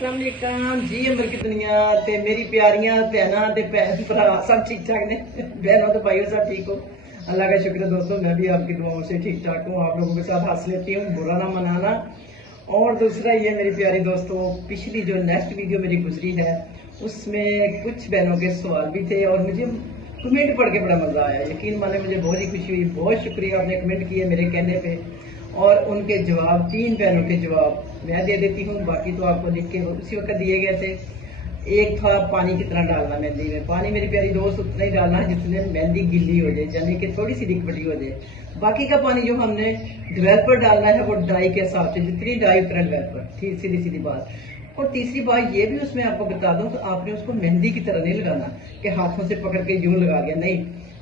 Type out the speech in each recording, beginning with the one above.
अस्सलाम वालेकुम जी। अमर की दुनिया ते मेरी प्यारियां भैनां ते भैन भरा सब ठीक ठाक ने। बहनों तो भाइयों सब ठीक हो, अल्लाह का शुक्र है दोस्तों। मैं भी आपकी दुआओं से ठीक ठाक हूँ, आप लोगों के साथ हंस लेती हूँ, बुरा ना मनाना। और दूसरा ये मेरी प्यारी दोस्तों, पिछली जो नेक्स्ट वीडियो मेरी गुजरी है उसमें कुछ बहनों के सवाल भी थे और मुझे कमेंट पढ़ के बड़ा मज़ा आया। यकीन माने मुझे बहुत ही खुशी हुई, बहुत शुक्रिया आपने कमेंट किए मेरे कहने पे। और उनके जवाब, 3 बहनों के जवाब मैं दे देती हूँ, बाकी तो आपको लिख के उसी वक्त दिए गए थे। एक था पानी कितना डालना मेहंदी में। पानी मेरी प्यारी दोस्त उतना ही डालना है जितने मेहंदी गिल्ली हो जाए, यानी कि थोड़ी सी लिक्विडी हो जाए। बाकी का पानी जो हमने डेवलपर डालना है वो डाई के हिसाब से, जितनी डाई उतना डेवलपर, ठीक सीधी सीधी बात। और तीसरी बात ये भी उसमें आपको बता दूं, तो आपने उसको मेहंदी की तरह नहीं लगाना कि हाथों से पकड़ के यूं लगा गया, नहीं।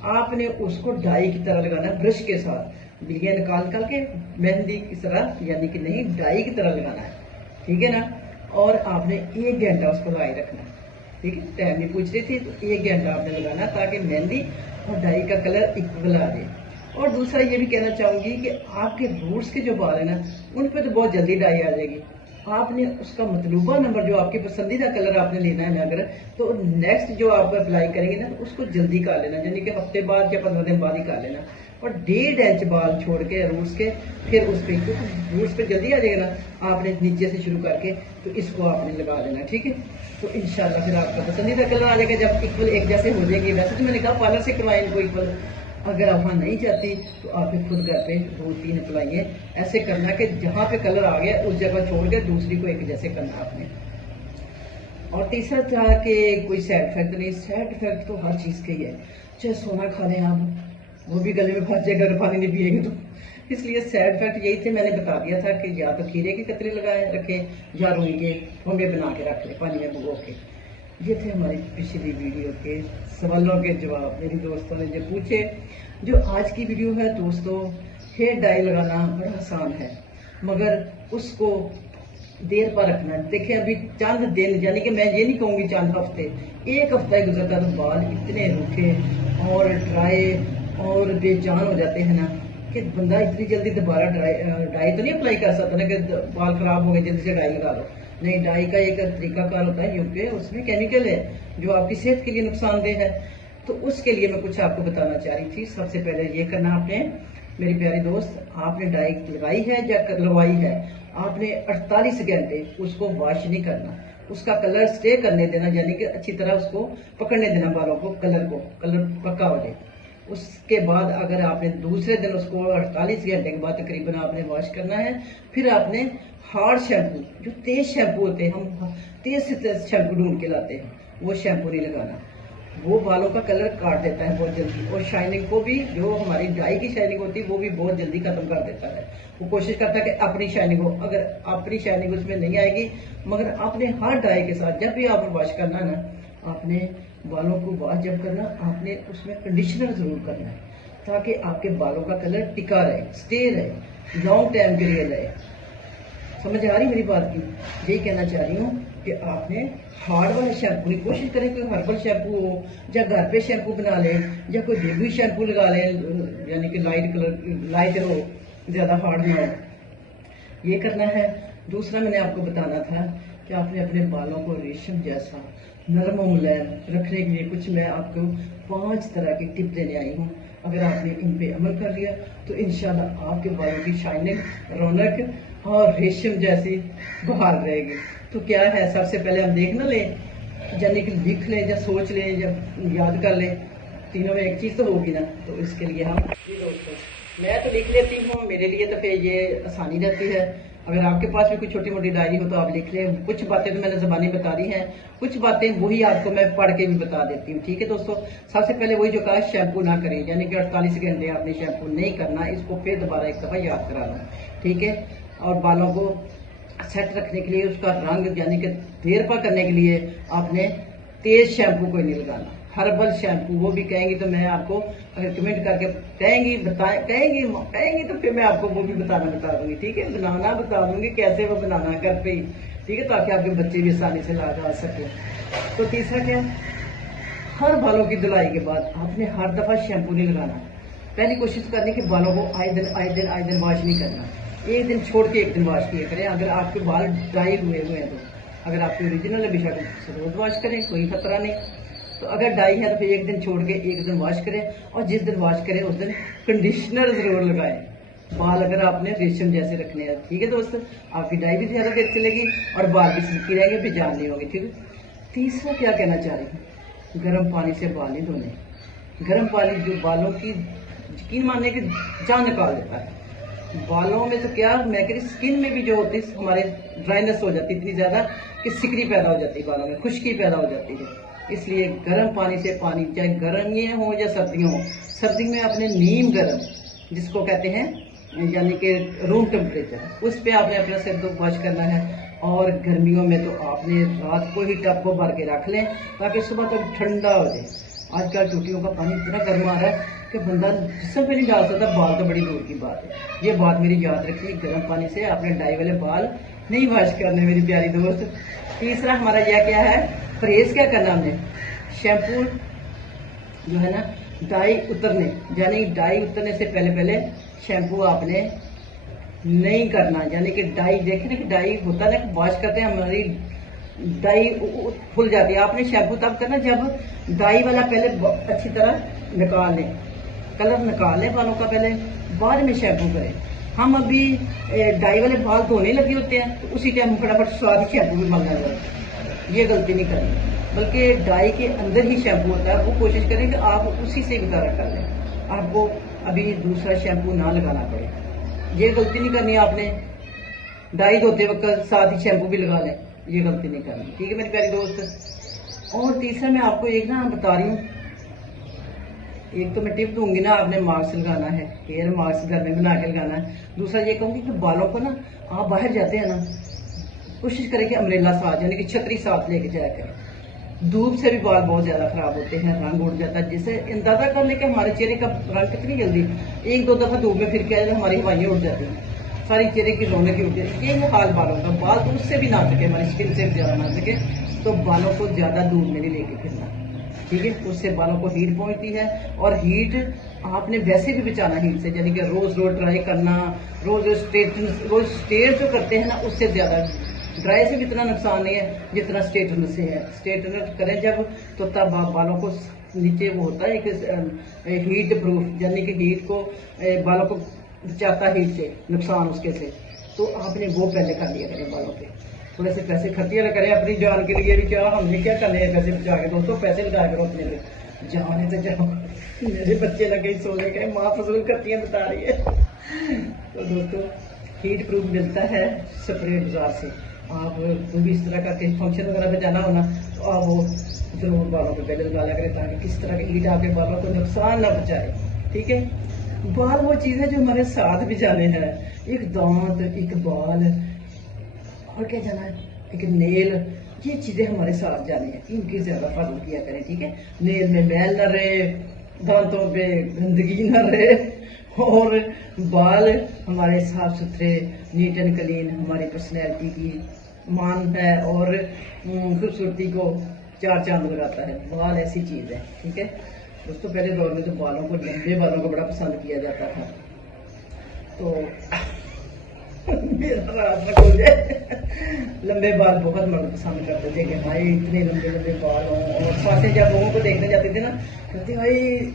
आपने उसको डाई की तरह लगाना, ब्रश के साथ बिलियाँ निकाल के मेहंदी की तरह, यानी कि नहीं डाई की तरह लगाना है, ठीक है ना। और आपने 1 घंटा उसको लगाए रखना, ठीक है। टाइम भी पूछ रही थी, तो 1 घंटा आपने लगाना ताकि मेहंदी और डाई का कलर इक्वल आ जाए। और दूसरा ये भी कहना चाहूंगी कि आपके रूट्स के जो बाल है ना, उन पर तो बहुत जल्दी डाई आ जाएगी। आपने उसका मतलूबा नंबर जो आपके पसंदीदा कलर आपने लेना है ना, अगर तो नेक्स्ट जो आप अप्लाई करेंगे ना, तो उसको जल्दी कर लेना, यानी कि हफ्ते बाद या 15 दिन बाद ही कर लेना। और 1.5 इंच बाल छोड़ के रूट्स के, फिर उस पर, क्योंकि रूट्स पे जल्दी आ जाएगा ना, आपने नीचे से शुरू करके तो इसको आपने लगा देना, ठीक है। तो इंशाल्लाह फिर आपका पसंदीदा कलर आ जाएगा जब इक्वल एक जैसे हो जाएंगे। वैसे तो मैंने कहा पार्लर से करवाएं इनको इक्वल, अगर आप वहाँ नहीं चाहती तो आप खुद घर पे 2-3 अप्लाइए। ऐसे करना कि जहाँ पे कलर आ गया उस जगह छोड़ के दूसरी को एक जैसे करना आपने। और तीसरा था कि कोई साइड इफेक्ट नहीं। साइड इफेक्ट तो हर चीज़ के ही है, चाहे सोना खा लें आप, वो भी गले में फंस जाएगा अगर पानी नहीं पिएंगे तो। इसलिए साइड इफेक्ट यही थे, मैंने बता दिया था कि या तो खीरे की कतरे लगाए रखें या रुई के ठोंगे बना के रख लें पानी में भिगो के। ये थे हमारी पिछली वीडियो के सवालों के जवाब, मेरी दोस्तों ने जो पूछे। जो आज की वीडियो है दोस्तों, हेयर डाई लगाना बड़ा आसान है, मगर उसको देर पर रखना है। देखिए अभी चंद दिन, यानी कि मैं ये नहीं कहूँगी चंद हफ्ते, 1 हफ्ता ही गुजरता तो बाल इतने रूखे और ड्राई और बेजान हो जाते हैं ना, कि बंदा इतनी जल्दी दोबारा डाई तो नहीं अप्लाई कर सकता ना कि बाल खराब हो गए जल्दी से डाई लगा लो। नहीं, डाई का एक तरीकाकार होता है, क्योंकि उसमें केमिकल है जो आपकी सेहत के लिए नुकसानदेह है। तो उसके लिए मैं कुछ आपको बताना चाह रही थी। सबसे पहले ये करना आपने, मेरी प्यारी दोस्त, आपने डाई लगाई है या लगवाई है, आपने 48 घंटे उसको वॉश नहीं करना, उसका कलर स्टे करने देना, यानी कि अच्छी तरह उसको पकड़ने देना बालों को, कलर पक्का हो जाए। उसके बाद अगर आपने दूसरे दिन उसको 48 घंटे के बाद तकरीबन आपने वॉश करना है, फिर आपने हार्ड शैम्पू, जो तेज शैम्पू होते हैं, हम तेज से तेज शैम्पू ढूंढ के लाते हैं, वो शैम्पू नहीं लगाना। वो बालों का कलर काट देता है बहुत जल्दी, और शाइनिंग को भी, जो हमारी डाई की शाइनिंग होती है वो भी बहुत जल्दी खत्म कर देता है। वो कोशिश करता है कि अपनी शाइनिंग हो, अगर अपनी शाइनिंग उसमें नहीं आएगी, मगर आपने हर डाई के साथ जब भी आपने वॉश करना ना, आपने बालों को वॉश जब करना, आपने उसमें कंडीशनर जरूर करना है, ताकि आपके बालों का कलर टिका रहे, स्टे रहे, लॉन्ग टाइम के लिए रहे। समझ आ रही मेरी बात की? यही कहना चाह रही हूँ कि आपने हार्ड वाले शैम्पू की कोशिश करें, कोई हर्बल शैम्पू हो, या घर पे शैम्पू बना लें, या कोई बेबी शैम्पू लगा लें, यानी कि लाइट कलर, लाइट हो, ज्यादा हार्ड ना हो। ये करना है। दूसरा मैंने आपको बताना था कि आपने अपने बालों को रेशम जैसा नरम मुलायम रखने के लिए कुछ मैं आपको 5 तरह की टिप देने आई हूँ। अगर आपने इन पे अमल कर लिया तो इंशाल्लाह आपके बालों की शाइनिंग, रौनक और रेशम जैसी बहार रहेगी। तो क्या है, सबसे पहले हम देख ना लें, यानी कि लिख लें या सोच लें या याद कर लें, तीनों में एक चीज़ तो होगी ना। तो इसके लिए हम, दोस्तों, मैं तो लिख लेती हूँ, मेरे लिए तो फिर ये आसानी रहती है। अगर आपके पास भी कोई छोटी मोटी डायरी हो तो आप लिख लें। कुछ बातें तो मैंने ज़बानी बता दी हैं, कुछ बातें वही आपको मैं पढ़ के भी बता देती हूँ, ठीक है दोस्तों। सबसे पहले वही जो कहा, शैम्पू ना करें, यानी कि 48 घंटे आपने शैम्पू नहीं करना, इसको फिर दोबारा एक दफ़ा याद कराना, ठीक है। और बालों को सेट रखने के लिए, उसका रंग यानी कि देर पर करने के लिए आपने तेज शैम्पू कोई नहीं लगाना, हर्बल शैम्पू। वो भी कहेंगी तो मैं आपको, अगर कमेंट करके कहेंगी तो फिर मैं आपको वो भी बता दूंगी, ठीक है। बनाना बता दूंगी कैसे वो बनाना है घर पे ही, ठीक है, ताकि आपके बच्चे भी आसानी से लगा सके। तो तीसरा क्या, हर बालों की धुलाई के बाद आपने हर दफा शैम्पू नहीं लगाना। पहली कोशिश करनी कि बालों को आए दिन वॉश नहीं करना, एक दिन छोड़ के एक दिन वॉश किया करें अगर आपके बाल ड्राई हुए हैं अगर आपकी ओरिजिनल है बेशक रोज वॉश करें, कोई खतरा नहीं। तो अगर डाई है तो फिर एक दिन छोड़ के एक दिन वॉश करें, और जिस दिन वॉश करें उस दिन कंडीशनर जरूर लगाएं। बाल अगर आपने रेशम जैसे रखने हैं, ठीक है दोस्तों, आपकी डाई भी ज़्यादा देर चलेगी और बाल भी सिल्की रहेंगे, फिर जान नहीं होगी, ठीक है। तीसरा क्या कहना चाह रही हूँ, गर्म पानी से बाल नहीं धोने। गर्म पानी जो बालों की यकीन मानने की जान निकाल देता है। बालों में तो क्या, मैं कह रही स्किन में भी जो होती है हमारे ड्राइनेस हो जाती है इतनी ज़्यादा कि सिकरी पैदा हो जाती है, बालों में खुश्की पैदा हो जाती है। इसलिए गर्म पानी से पानी, चाहे गर्म ये हो या सर्दियों हो, सर्दी में अपने नीम गर्म जिसको कहते हैं यानी कि रूम टेम्परेचर, उस पर आपने अपना सिर तो वॉश करना है। और गर्मियों में तो आपने रात को ही टब को भर के रख लें ताकि सुबह तक ठंडा हो जाए। आजकल टूटियों का पानी इतना गर्म आ रहा है कि बंदा जिस्म पे नहीं डाल सकता, बाल तो बड़ी दूर की बात है। ये बात मेरी याद रखिए, गर्म पानी से आपने डाई वाले बाल नहीं वॉश करने मेरी प्यारी दोस्त। तीसरा हमारा यह क्या है, परहेज क्या करना हमने, शैम्पू जो है ना डाई उतरने, यानी डाई उतरने से पहले पहले शैम्पू आपने नहीं करना। यानी कि डाई देखें ना कि डाई होता है ना, वॉश करते हैं हमारी डाई खुल जाती है। आपने शैम्पू तब करना जब डाई वाला पहले अच्छी तरह निकाल लें, कलर निकाल लें बालों का पहले, बाद में शैम्पू करें। हम अभी डाई वाले बाल धोने लगे होते हैं तो उसी टाइम फटाफट स्वाद शैम्पू भी मलना है। ये गलती नहीं करनी, बल्कि डाई के अंदर ही शैम्पू होता है, वो कोशिश करें कि आप उसी से गुजारा कर लें, आपको अभी दूसरा शैम्पू ना लगाना पड़े। ये गलती नहीं करनी आपने, डाई धोते वक्त साथ ही शैम्पू भी लगा लें, ये गलती नहीं करनी, ठीक है मेरे प्यारे दोस्त। और तीसरा मैं आपको एक ना बता रही हूँ, एक तो मैं टिप दूंगी ना, आपने मास्क लगाना है, हेयर मास्क घर में बना के लगाना है। दूसरा ये कहूँगी कि बालों को ना आप बाहर जाते हैं ना, कोशिश करें कि अम्ब्रेला साथ यानी कि छतरी साथ लेके जाया करें। धूप से भी बाल बहुत ज्यादा खराब होते हैं, रंग उड़ जाता है, जिससे अंदाजा कर ले कि हमारे चेहरे का रंग कितनी जल्दी एक दो दफा धूप में फिर के आए हमारी हवाइयाँ उड़ जाती हैं, सारी चेहरे की रौनक की उड़ जाती है। ये हाल बालों का, बाल तो उससे भी ना सके, हमारी स्किन से ज्यादा ना सके, तो बालों को ज्यादा धूप में नहीं लेके फिरना, ठीक है। उससे बालों को हीट पहुंचती है, और हीट आपने वैसे भी बचाना हीट से, यानी कि रोज रोज ड्राई करना, रोज रोज स्ट्रेट जो करते हैं ना, उससे ज्यादा ड्राई से भी इतना नुकसान नहीं है जितना स्ट्रेटनर से है। स्ट्रेटनर करें जब तो तब आप बालों को नीचे वो होता है एक हीट प्रूफ, यानी कि हीट को बालों को बचाता है हीट से, नुकसान उसके से, तो आपने वो पहले कर लिया करें बालों पे। थोड़े से पैसे खर्चिया ना करें अपनी जान के लिए भी, क्या हमने क्या करने हैं पैसे बचा के, दोस्तों पैसे लगाया करो अपने लिए, जाने तो जाओ। मेरे बच्चे लगे सोने गए, माँ फजूल करती है बता रही है। तो दोस्तों हीट प्रूफ मिलता है स्प्रे बाजार से, आप कोई भी इस तरह का कहीं फंक्शन वगैरह पे जाना हो ना, तो आप वो जरूर बालों पे पहले लगा करें ताकि किस तरह की हीट आपके बालों को नुकसान ना पहुंचाए, ठीक है। बाल वो चीज़ है जो हमारे साथ भी जाने हैं, एक दांत, एक बाल, और क्या जाना है, एक नेल, ये चीजें हमारे साथ जानी है, इनकी ज्यादा हिफाजत किया करें, ठीक है। नेल में मैल न रहे, दांतों पे गंदगी न रहे, और बाल हमारे साफ सुथरे, नीट एंड क्लीन, हमारी पर्सनैलिटी की मान है और खूबसूरती को चार चांद लगाता है। बाल ऐसी चीज है, ठीक है दोस्तों। पहले दौर में तो बालों को, लंबे बालों को बड़ा पसंद किया जाता था, तो मेरा राज न खोल जाए। लंबे बाल बहुत मर्द पसंद करते थे कि भाई इतने लंबे लंबे बाल हों, और साथी जब लोगों को देखने जाते थे ना, कहते भाई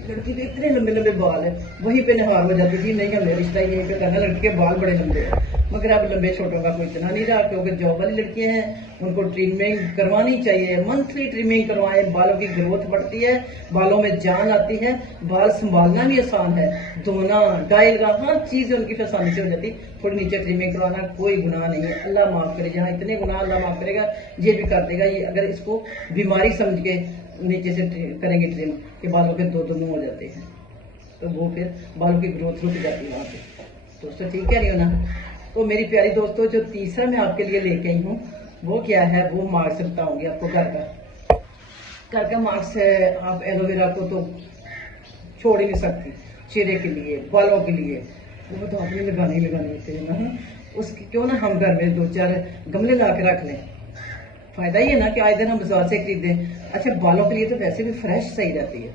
लड़की के इतने लंबे लंबे बाल है, वहीं पे निहार हो जाती थी, नहीं हमने रिश्ता यहीं पे करना, लड़की के बाल बड़े लंबे हैं। मगर अब लंबे छोटों का कोई इतना नहीं रहा, क्योंकि जॉब वाली लड़कियां हैं, उनको ट्रिमिंग करवानी चाहिए, मंथली ट्रिमिंग करवाएं, बालों की ग्रोथ बढ़ती है, बालों में जान आती है, बाल संभालना भी आसान है, धोना, डाई लगाना, हर चीज उनकी आसानी से हो जाती। थोड़ी नीचे ट्रिमिंग करवाना कोई गुनाह नहीं है, अल्लाह माफ करे, जहाँ इतने गुनाह अल्लाह माफ करेगा, ये भी कर देगा। ये अगर इसको बीमारी समझ के नीचे से करेंगे ट्रिम के बालों के दो मुंह हो जाते हैं, तो वो फिर बालों की ग्रोथ रुक जाती है वहाँ पे। दोस्तों ठीक है नहीं होना। तो मेरी प्यारी दोस्तों, जो तीसरा मैं आपके लिए लेके आई हूँ वो क्या है, वो मास्क बताऊंगी आपको। घर का मास्क है, आप एलोवेरा को तो छोड़ ही नहीं सकती, चेहरे के लिए, बालों के लिए, वो तो आपने लगाने ही लगाने होते हैं ना, उसके क्यों ना हम घर में दो चार गमले ला के रख लें, फायदा ही है ना कि आए दिन हम बाजार से खरीदें। अच्छा बालों के लिए तो वैसे भी फ्रेश सही रहती है,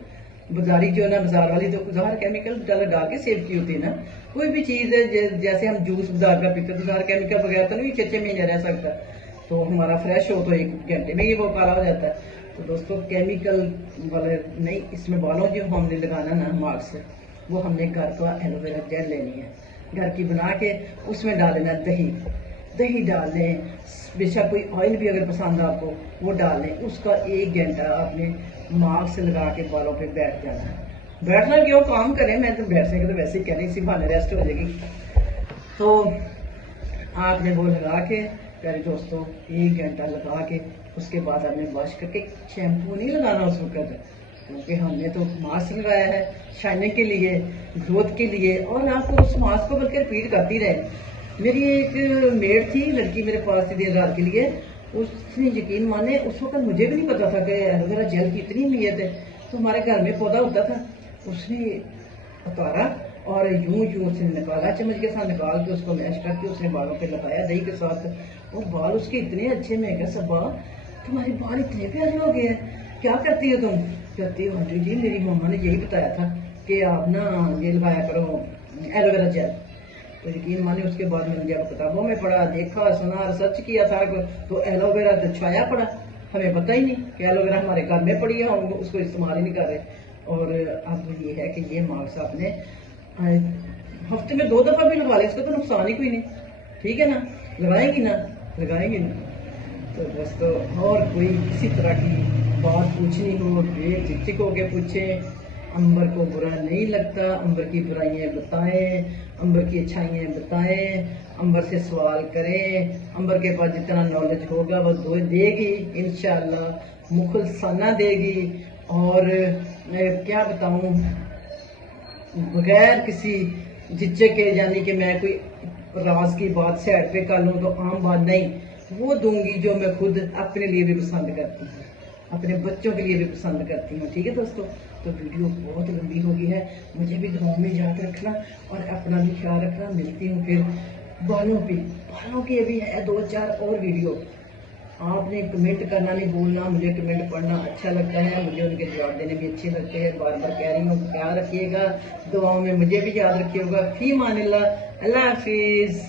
बाजारी जो है ना, बाजार वाली तो बाजार केमिकल डाल के सेव की होती है ना। कोई भी चीज़ है जैसे हम जूस बाजार का पीते, बाजार केमिकल वगैरह तो नहीं 6 महीने रह सकता, तो हमारा फ्रेश हो तो 1 घंटे में ही वो काला हो जाता है। तो दोस्तों केमिकल वाले नहीं, इसमें बालों जो हमने लगाना ना मार्क से, वो हमने घर का एलोवेरा जेल लेनी है, घर की बना के उसमें डालना दही, दही डाल लें, बेशक कोई ऑयल भी अगर पसंद आपको वो डाल लें, उसका 1 घंटा आपने मार्क से लगा के बालों पे बैठ जाना है। बैठना क्यों, काम करें, मैं तो बैठने के तो वैसे ही कह रही, इसी बहाने रेस्ट हो जाएगी। तो आपने वो लगा के प्यारे दोस्तों 1 घंटा लगा के उसके बाद आपने वॉश करके, शैम्पू नहीं लगाना उस वक्त, क्योंकि हमने तो मास्क लगाया है शाइनिंग के लिए, ग्रोथ के लिए, और आपको उस मास्क को बल्कि रिपीट करती रहे। मेरी एक मेड थी, लड़की मेरे पास थी देर रात के लिए, उसने यकीन माने उस वक्त मुझे भी नहीं पता था कि एलोवेरा जेल की इतनी अहमियत है। तो हमारे घर में पौधा होता था, उसने उतारा और यूं यूं उसने निकाला, चम्मच के साथ निकाल के उसको मैश करके उसने बालों पे लगाया दही के साथ, और बाल उसके इतने अच्छे। मैं कहा सबा तुम्हारे बाल इतने प्यारे हो गए हैं, क्या करती हो तुम? कहती हो आंटी जी मेरी मम्मा ने यही बताया था कि आप ना ये लगाया करो एलोवेरा जेल। तो यकीन माने उसके बाद मैंने जब किताबों में पढ़ा, देखा, सुना, रिसर्च किया था, तो एलोवेरा तो छाया पड़ा, हमें पता ही नहीं कि एलोवेरा हमारे घर में पड़ी है, हम उसको इस्तेमाल ही नहीं कर रहे। और अब ये है कि ये मास्क आपने हफ्ते में 2 दफा भी लगवा ले, इसका तो नुकसान ही कोई नहीं, ठीक है ना? लगाएंगी ना, लगाएंगे ना। तो दोस्तों और कोई किसी तरह की बात पूछनी हो बेझिझक होके पूछें, अंबर को बुरा नहीं लगता, अंबर की बुराइयां बताएं, अंबर की अच्छाइयां बताएं, अंबर से सवाल करें, अंबर के पास जितना नॉलेज होगा वो देगी इंशाल्लाह, मुखलसाना देगी। और क्या बताऊं, बगैर किसी झिझक के, यानी कि मैं कोई राज की बात साइड पे कर लूं तो आम बात नहीं, वो दूंगी जो मैं खुद अपने लिए भी पसंद करती हूँ, अपने बच्चों के लिए भी पसंद करती हूँ। ठीक है दोस्तों, तो वीडियो बहुत लंबी हो गई है, मुझे भी दुआ में याद रखना और अपना भी ख्याल रखना। मिलती हूँ फिर बालों की भी है 2-4 और वीडियो। आपने कमेंट करना नहीं भूलना, मुझे कमेंट पढ़ना अच्छा लगता है, मुझे उनके जवाब देने भी अच्छे लगते हैं। बार बार कह रही हूँ ख्याल रखिएगा, दुआओं में मुझे भी याद रखिएगा। फी मानिल्लाह, अल्लाह हाफिज।